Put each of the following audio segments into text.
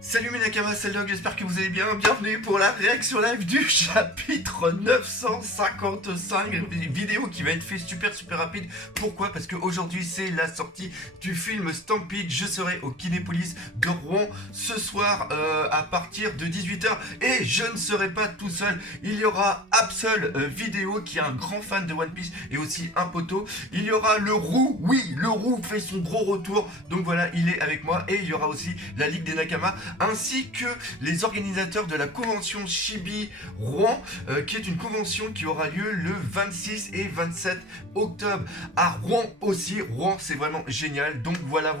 Salut mes Nakamas, c'est le Doc, j'espère que vous allez bien. Bienvenue pour la réaction live du chapitre 955, vidéo qui va être fait super rapide. Pourquoi? Parce qu'aujourd'hui c'est la sortie du film Stampede. Je serai au Kinépolis de Rouen ce soir à partir de 18h. Et je ne serai pas tout seul, il y aura Absol Vidéo qui est un grand fan de One Piece et aussi un poteau. Il y aura le Roux, oui le Roux fait son gros retour, donc voilà il est avec moi. Et il y aura aussi la Ligue des Nakamas, ainsi que les organisateurs de la convention Chibi Rouen, qui est une convention qui aura lieu le 26 et 27 octobre à Rouen aussi. Rouen, c'est vraiment génial, donc voilà.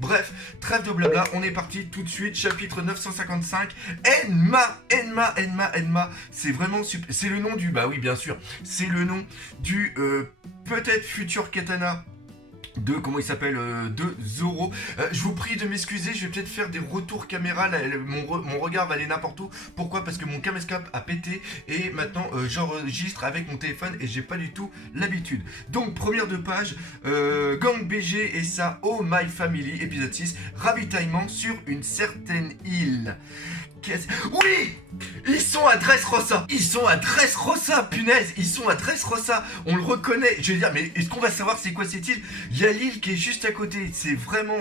Bref, trêve de blabla, on est parti tout de suite, chapitre 955, Enma, c'est vraiment super, c'est le nom du, bah oui bien sûr, c'est le nom du peut-être futur katana de, comment il s'appelle, de Zoro. Je vous prie de m'excuser, je vais peut-être faire des retours caméra, là, mon regard va aller n'importe où. Pourquoi? Parce que mon caméscope a pété et maintenant j'enregistre avec mon téléphone et j'ai pas du tout l'habitude. Donc première de page, Gang BG et sa Oh My Family, épisode 6, ravitaillement sur une certaine île. Oui! Ils sont à Dressrosa! Punaise! Ils sont à Dressrosa! On le reconnaît! Je veux dire, mais est-ce qu'on va savoir c'est quoi cette île? Il y a l'île qui est juste à côté. C'est vraiment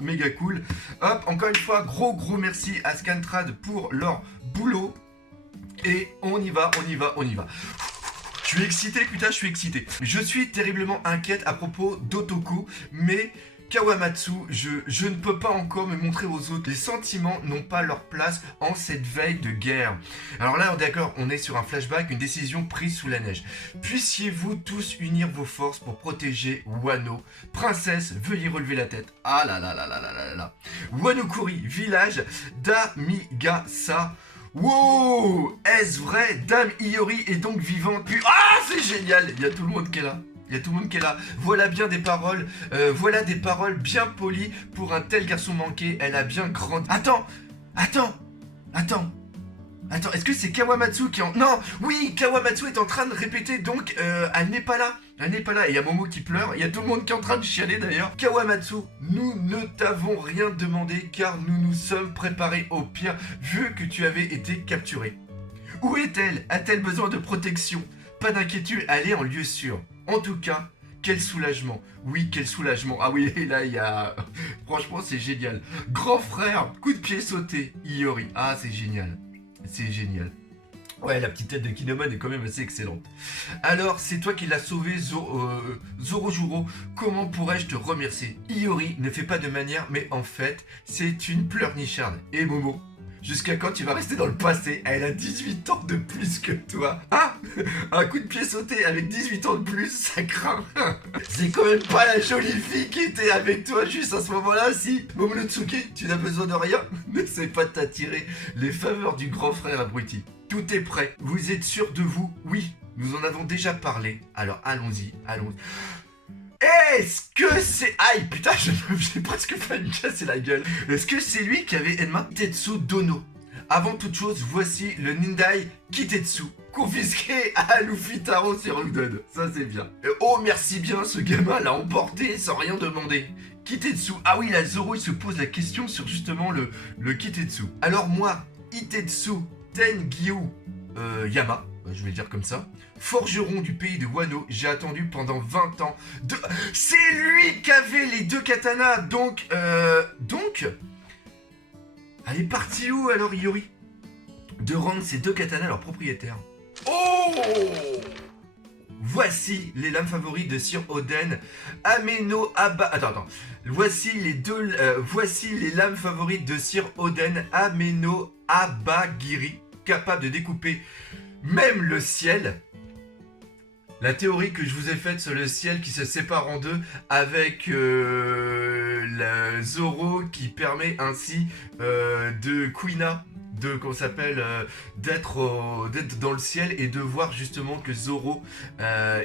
méga cool. Hop, encore une fois, gros merci à Scantrad pour leur boulot. Et on y va. Je suis excité, putain, je suis excité. Je suis terriblement inquiète à propos d'Otoko, mais Kawamatsu, je ne peux pas encore me montrer aux autres. Les sentiments n'ont pas leur place en cette veille de guerre. Alors là, d'accord, on est sur un flashback, une décision prise sous la neige. Puissiez-vous tous unir vos forces pour protéger Wano. Princesse, veuillez relever la tête. Ah là. Wanokuri, village d'Amigasa. Wow! Est-ce vrai? Dame Iori est donc vivante. Ah, c'est génial! Il y a tout le monde qui est là. Voilà bien des paroles. Voilà des paroles bien polies pour un tel garçon manqué. Elle a bien grandi. Attends. Est-ce que c'est Kawamatsu qui en... Non, oui, Kawamatsu est en train de répéter, donc elle n'est pas là. Et il y a Momo qui pleure, il y a tout le monde qui est en train de chialer d'ailleurs. Kawamatsu, nous ne t'avons rien demandé car nous nous sommes préparés au pire vu que tu avais été capturé. Où est-elle? A-t-elle besoin de protection? Pas d'inquiétude, elle est en lieu sûr. En tout cas, quel soulagement. Oui, quel soulagement. Ah oui, et là, il y a... Franchement, c'est génial. Grand frère, coup de pied sauté, Iori. Ah, c'est génial. Ouais, la petite tête de Kinemon est quand même assez excellente. Alors, c'est toi qui l'as sauvé, Zorojuro. Comment pourrais-je te remercier? Iori ne fait pas de manière, mais en fait, c'est une pleurnicharde. Et Momo, jusqu'à quand tu vas rester dans le passé? Elle a 18 ans de plus que toi. Ah, un coup de pied sauté avec 18 ans de plus, ça craint. C'est quand même pas la jolie fille qui était avec toi juste à ce moment-là, si. Momonosuke, tu n'as besoin de rien. N'essaie pas de t'attirer les faveurs du grand frère abruti. Tout est prêt. Vous êtes sûr de vous? Oui, nous en avons déjà parlé. Alors allons-y. Est-ce que c'est... Aïe, putain, j'ai presque failli me casser la gueule. Est-ce que c'est lui qui avait Enma? Kitetsu Dono. Avant toute chose, voici le Nindai Kitetsu, confisqué à Luffy Taro sur Udon. Ça, c'est bien. Oh, merci bien, ce gamin l'a emporté sans rien demander. Kitetsu. Ah oui, la Zoro, il se pose la question sur justement le Kitetsu. Alors moi, Itetsu Tengyu Yama, je vais le dire comme ça, forgeron du pays de Wano, j'ai attendu pendant 20 ans. C'est lui qui avait les deux katanas, donc... Elle est partie où alors, Iori? De rendre ces deux katanas à leur propriétaire. Oh! Voici les lames favorites de Sir Oden, Ameno Aba... Attends. Voici les lames favorites de Sir Oden, Ameno Abagiri, capable de découper même le ciel. La théorie que je vous ai faite sur le ciel qui se sépare en deux avec la Zoro qui permet ainsi de Kuina d'être dans le ciel et de voir justement que Zoro a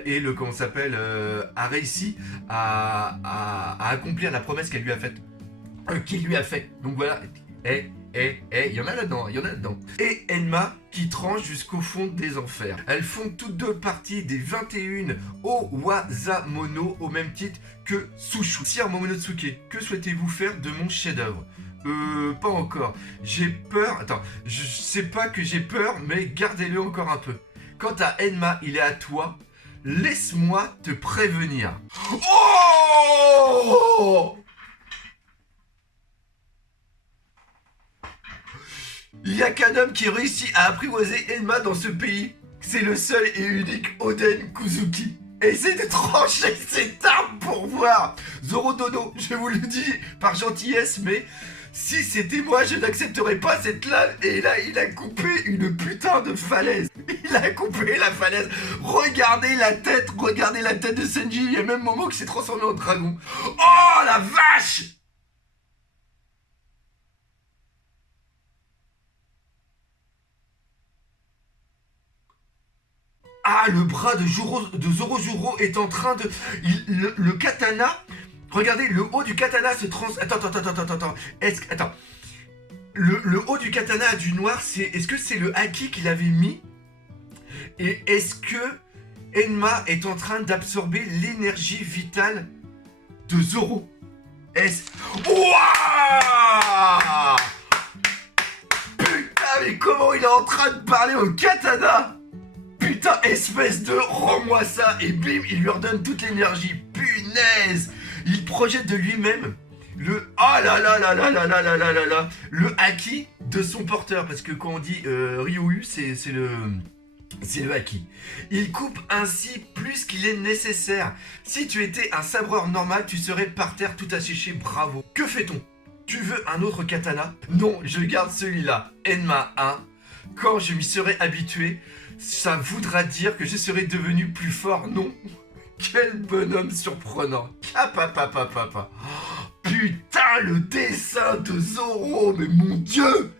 réussi à accomplir la promesse qu'elle lui a faite. Donc voilà. il y en a là-dedans, il y en a là-dedans. Et Enma qui tranche jusqu'au fond des enfers. Elles font toutes deux partie des 21 Owazamono au même titre que Sushu. Sire Momonosuke, que souhaitez-vous faire de mon chef-d'œuvre? Pas encore. J'ai peur. Attends, je sais pas que j'ai peur, mais gardez-le encore un peu. Quant à Enma, il est à toi. Laisse-moi te prévenir. Oh! Il n'y a qu'un homme qui réussit à apprivoiser Enma dans ce pays. C'est le seul et unique Oden Kuzuki. Essaye de trancher cette arme pour voir. Zoro Dono, je vous le dis par gentillesse, mais si c'était moi, je n'accepterais pas cette lame. Et là, il a coupé une putain de falaise. Il a coupé la falaise. Regardez la tête de Senji. Il y a même Momo qui s'est transformé en dragon. Oh la vache! Ah, le bras de Zoro est en train de... le katana... Regardez, le haut du katana se trans... Attends. Attends. Le haut du katana du noir, c'est... Est-ce que c'est le haki qu'il avait mis? Et est-ce que Enma est en train d'absorber l'énergie vitale de Zoro? Est-ce... Ouah! Putain, mais comment il est en train de parler au katana? Putain, espèce de rends-moi ça. Et bim, il lui redonne toute l'énergie. Punaise. Il projette de lui-même le... Oh là là là là là là là là là là. Le haki de son porteur. Parce que quand on dit Ryu, c'est le haki. Il coupe ainsi plus qu'il est nécessaire. Si tu étais un sabreur normal, tu serais par terre tout asséché. Bravo. Que fait-on? Tu veux un autre katana? Non, je garde celui-là. Enma 1. Quand je m'y serais habitué, ça voudra dire que je serais devenu plus fort, non? Quel bonhomme surprenant. Papa. Putain, le dessin de Zoro, mais mon Dieu!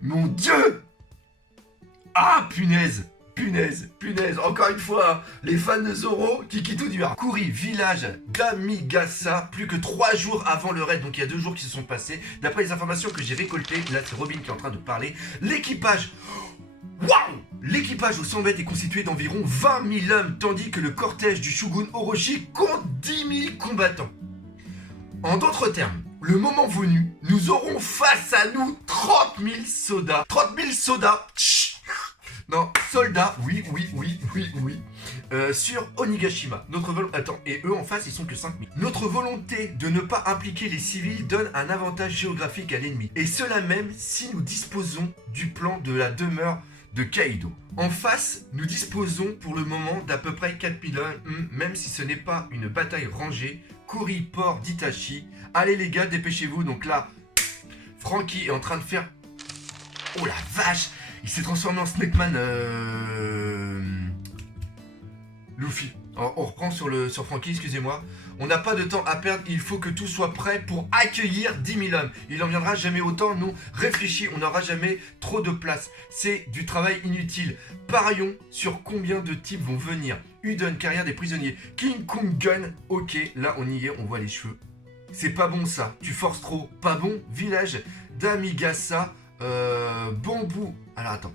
Mon Dieu! Ah, punaise. Encore une fois, les fans de Zoro, Kikitou du Kuri, village d'Amigasa, plus que 3 jours avant le raid, donc il y a 2 jours qui se sont passés. D'après les informations que j'ai récoltées, là c'est Robin qui est en train de parler, l'équipage... Waouh! L'équipage au 100 mètres est constitué d'environ 20 000 hommes, tandis que le cortège du Shogun Orochi compte 10 000 combattants. En d'autres termes, le moment venu, nous aurons face à nous 30 000 soldats. 30 000 soldats. Non, soldats, oui. Sur Onigashima. Et eux en face, ils sont que 5 000. Notre volonté de ne pas impliquer les civils donne un avantage géographique à l'ennemi. Et cela même si nous disposons du plan de la demeure de Kaido. En face, nous disposons pour le moment d'à peu près 4 000 hommes, même si ce n'est pas une bataille rangée. Kuri, port d'Itachi. Allez les gars, dépêchez-vous. Donc là, Franky est en train de faire... Oh la vache! Il s'est transformé en Snakeman Luffy. Alors, on reprend sur Franky, excusez-moi. On n'a pas de temps à perdre, il faut que tout soit prêt pour accueillir 10 000 hommes. Il n'en viendra jamais autant, non, réfléchis, on n'aura jamais trop de place. C'est du travail inutile. Parions sur combien de types vont venir. Udon, carrière des prisonniers. King Kong Gun, ok, là on y est, on voit les cheveux. C'est pas bon ça, tu forces trop. Pas bon, village d'Amigasa, bambou. Alors attends.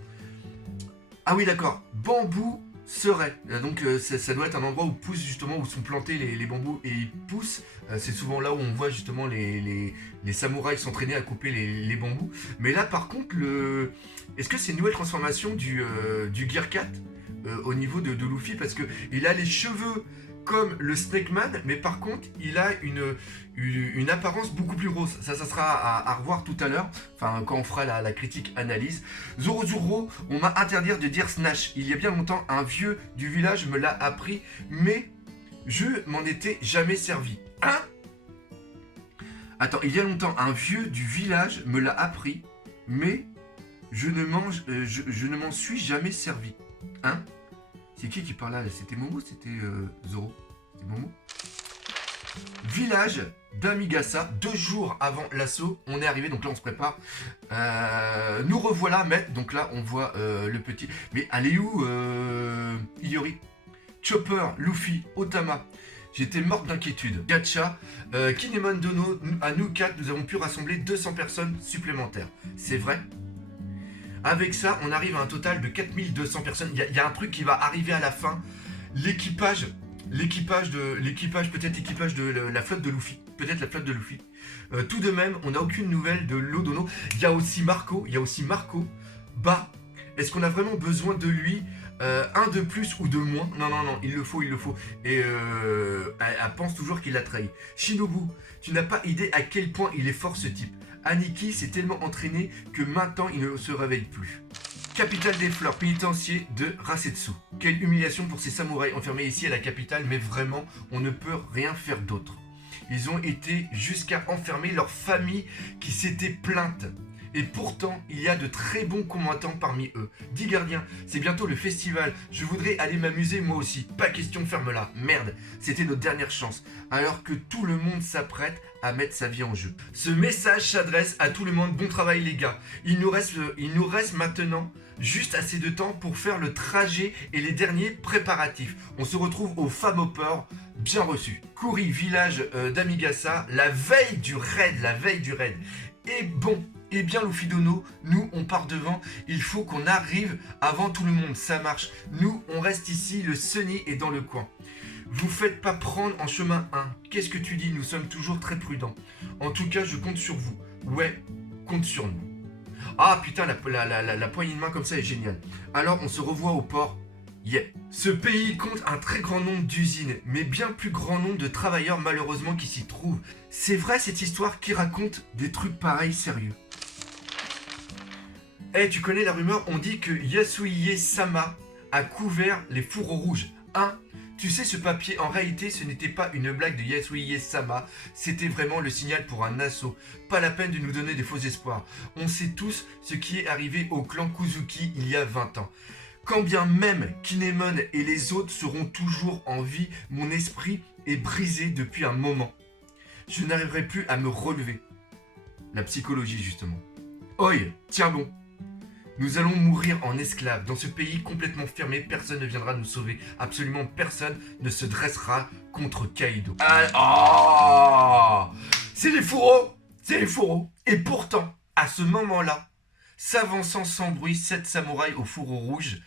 Ah oui d'accord, bambou serait. Donc ça doit être un endroit où poussent justement, où sont plantés les bambous et ils poussent. C'est souvent là où on voit justement les samouraïs s'entraîner à couper les bambous. Mais là par contre, est-ce que c'est une nouvelle transformation du Gear 4 au niveau de Luffy? Parce que il a les cheveux comme le Snakeman, mais par contre, il a une apparence beaucoup plus rose. Ça sera à revoir tout à l'heure, enfin, quand on fera la critique analyse. Zoro, on m'a interdit de dire Snatch. Il y a bien longtemps, un vieux du village me l'a appris, mais je m'en étais jamais servi. Hein? Attends, il y a longtemps, un vieux du village me l'a appris, mais je ne m'en suis jamais servi. Hein? C'est qui parle là? C'était Momo? C'était Zoro? C'était Momo? Village d'Amigasa, 2 jours avant l'assaut, on est arrivé, donc là on se prépare. Nous revoilà, maître, donc là on voit le petit... Mais allez où Iori? Chopper, Luffy, Otama. J'étais morte d'inquiétude. Gacha, Kinemon Dono, à nous 4, nous avons pu rassembler 200 personnes supplémentaires. C'est vrai? Avec ça, on arrive à un total de 4200 personnes. Il y a un truc qui va arriver à la fin. L'équipage, peut-être l'équipage de la flotte de Luffy. Peut-être la flotte de Luffy. Tout de même, on n'a aucune nouvelle de l'Odono. Il y a aussi Marco. Bah, est-ce qu'on a vraiment besoin de lui? Un de plus ou de moins? Non, il le faut. Et elle pense toujours qu'il l'a trahi. Shinobu, tu n'as pas idée à quel point il est fort ce type. Aniki s'est tellement entraîné que maintenant il ne se réveille plus. Capitale des fleurs, pénitencier de Rasetsu. Quelle humiliation pour ces samouraïs enfermés ici à la capitale, mais vraiment, on ne peut rien faire d'autre. Ils ont été jusqu'à enfermer leur famille qui s'était plainte. Et pourtant, il y a de très bons combattants parmi eux. 10 gardiens, c'est bientôt le festival. Je voudrais aller m'amuser moi aussi. Pas question, ferme-la. Merde, c'était notre dernière chance. Alors que tout le monde s'apprête à mettre sa vie en jeu. Ce message s'adresse à tout le monde. Bon travail les gars. Il nous reste maintenant juste assez de temps pour faire le trajet et les derniers préparatifs. On se retrouve au Famoport. Bien reçu. Kuri, village d'Amigasa, la veille du raid. Et bon, eh bien Luffy Dono, nous on part devant, il faut qu'on arrive avant tout le monde, ça marche. Nous on reste ici, le Sunny est dans le coin. Vous faites pas prendre en chemin 1. Qu'est-ce que tu dis? Nous sommes toujours très prudents. En tout cas, je compte sur vous. Ouais, compte sur nous. Ah putain, la poignée de main comme ça est géniale. Alors on se revoit au port. Yeah. Ce pays compte un très grand nombre d'usines, mais bien plus grand nombre de travailleurs malheureusement qui s'y trouvent. C'est vrai cette histoire qui raconte des trucs pareils sérieux. Eh, tu connais la rumeur? On dit que Yasuie-sama a couvert les fourreaux rouges. Hein? Tu sais, ce papier, en réalité, ce n'était pas une blague de Yasuie-sama, c'était vraiment le signal pour un assaut. Pas la peine de nous donner des faux espoirs. On sait tous ce qui est arrivé au clan Kuzuki il y a 20 ans. Quand bien même Kinemon et les autres seront toujours en vie, mon esprit est brisé depuis un moment. Je n'arriverai plus à me relever. La psychologie, justement. Oi, tiens bon. Nous allons mourir en esclaves. Dans ce pays complètement fermé, personne ne viendra nous sauver. Absolument personne ne se dressera contre Kaido. C'est les fourreaux. Et pourtant, à ce moment-là, s'avançant sans bruit, 7 samouraïs au fourreau rouge,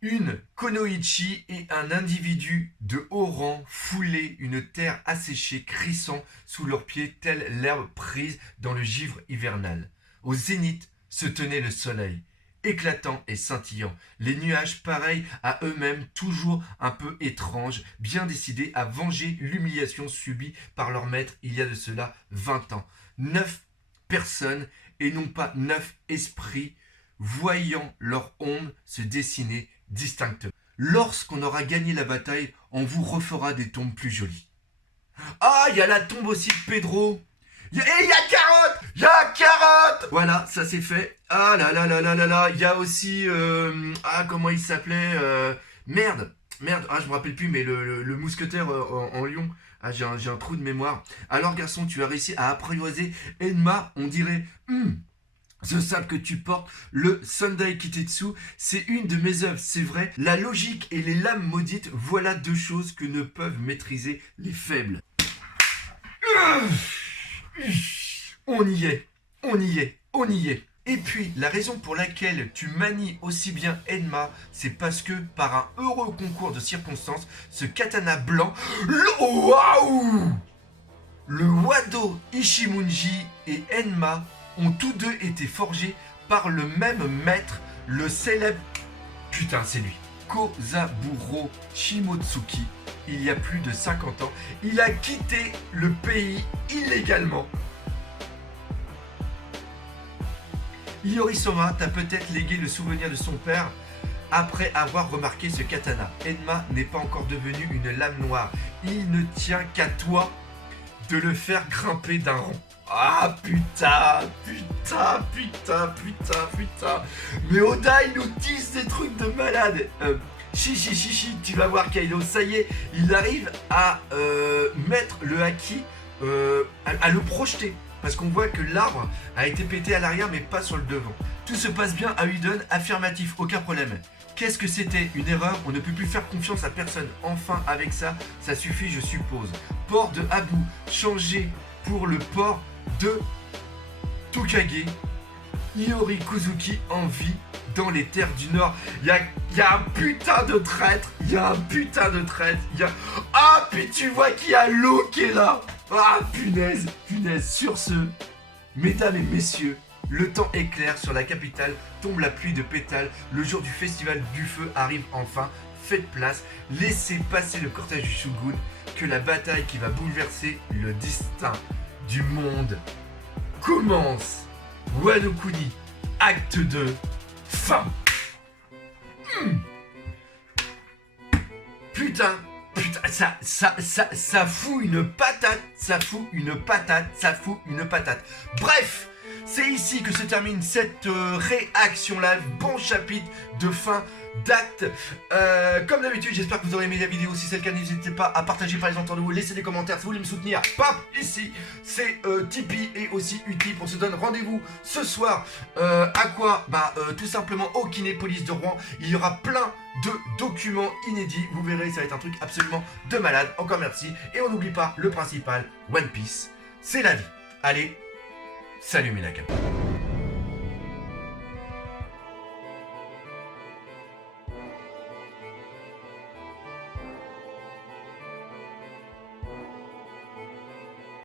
une Konoichi et un individu de haut rang foulaient une terre asséchée, crissant sous leurs pieds, telle l'herbe prise dans le givre hivernal. Au zénith se tenait le soleil, éclatant et scintillant. Les nuages, pareils à eux-mêmes, toujours un peu étranges, bien décidés à venger l'humiliation subie par leur maître il y a de cela 20 ans. 9 personnes, et non pas 9 esprits, voyant leur ombre se dessiner distinctement. Lorsqu'on aura gagné la bataille, on vous refera des tombes plus jolies. Ah, il y a la tombe aussi de Pedro. Et il y a Carotte. Voilà, ça c'est fait. Ah là là là là là là. Il y a aussi... comment il s'appelait Merde. Ah, je me rappelle plus, mais le mousquetaire en lion. Ah, j'ai un trou de mémoire. Alors, garçon, tu as réussi à apprivoiser Enma, on dirait... Ce sable que tu portes, le Sendai Kitetsu, c'est une de mes œuvres, c'est vrai. La logique et les lames maudites, voilà 2 choses que ne peuvent maîtriser les faibles. On y est. Et puis, la raison pour laquelle tu manies aussi bien Enma, c'est parce que, par un heureux concours de circonstances, ce katana blanc... Le Wado Ishimunji et Enma ont tous deux été forgés par le même maître, le célèbre... Putain, c'est lui. Kozaburo Shimotsuki. Il y a plus de 50 ans, il a quitté le pays illégalement. Iori-sama t'a peut-être légué le souvenir de son père après avoir remarqué ce katana. Enma n'est pas encore devenu une lame noire. Il ne tient qu'à toi de le faire grimper d'un rang. Ah putain. Mais Oda, il nous tisse des trucs de malade. Chichi, tu vas voir Kaido, ça y est, il arrive à mettre le haki, à le projeter. Parce qu'on voit que l'arbre a été pété à l'arrière mais pas sur le devant. Tout se passe bien à Udon, affirmatif, aucun problème. Qu'est-ce que c'était? Une erreur? On ne peut plus faire confiance à personne. Enfin, avec ça, ça suffit, je suppose. Port de Abu, changé pour le port de Tokage. Iori Kuzuki en vie dans les terres du Nord. Il y a un putain de traître. Ah, puis tu vois qu'il y a l'eau qui est là. Ah, punaise. Sur ce, mesdames et messieurs, le temps est clair sur la capitale, tombe la pluie de pétales, le jour du festival du feu arrive enfin, faites place, laissez passer le cortège du Shogun, que la bataille qui va bouleverser le destin du monde commence. Wano Kuni, acte 2, fin. Putain, ça fout une patate, Bref, c'est ici que se termine cette réaction live. Bon chapitre de fin d'acte. Comme d'habitude, j'espère que vous aurez aimé la vidéo. Si c'est le cas, n'hésitez pas à partager par les entendus, laissez des commentaires si vous voulez me soutenir. Pap, ici, c'est Tipeee et aussi Utip. On se donne rendez-vous ce soir. À quoi? Tout simplement au Kinépolis de Rouen. Il y aura plein de documents inédits. Vous verrez, ça va être un truc absolument de malade. Encore merci. Et on n'oublie pas le principal, One Piece, c'est la vie. Allez, salut mes nakams.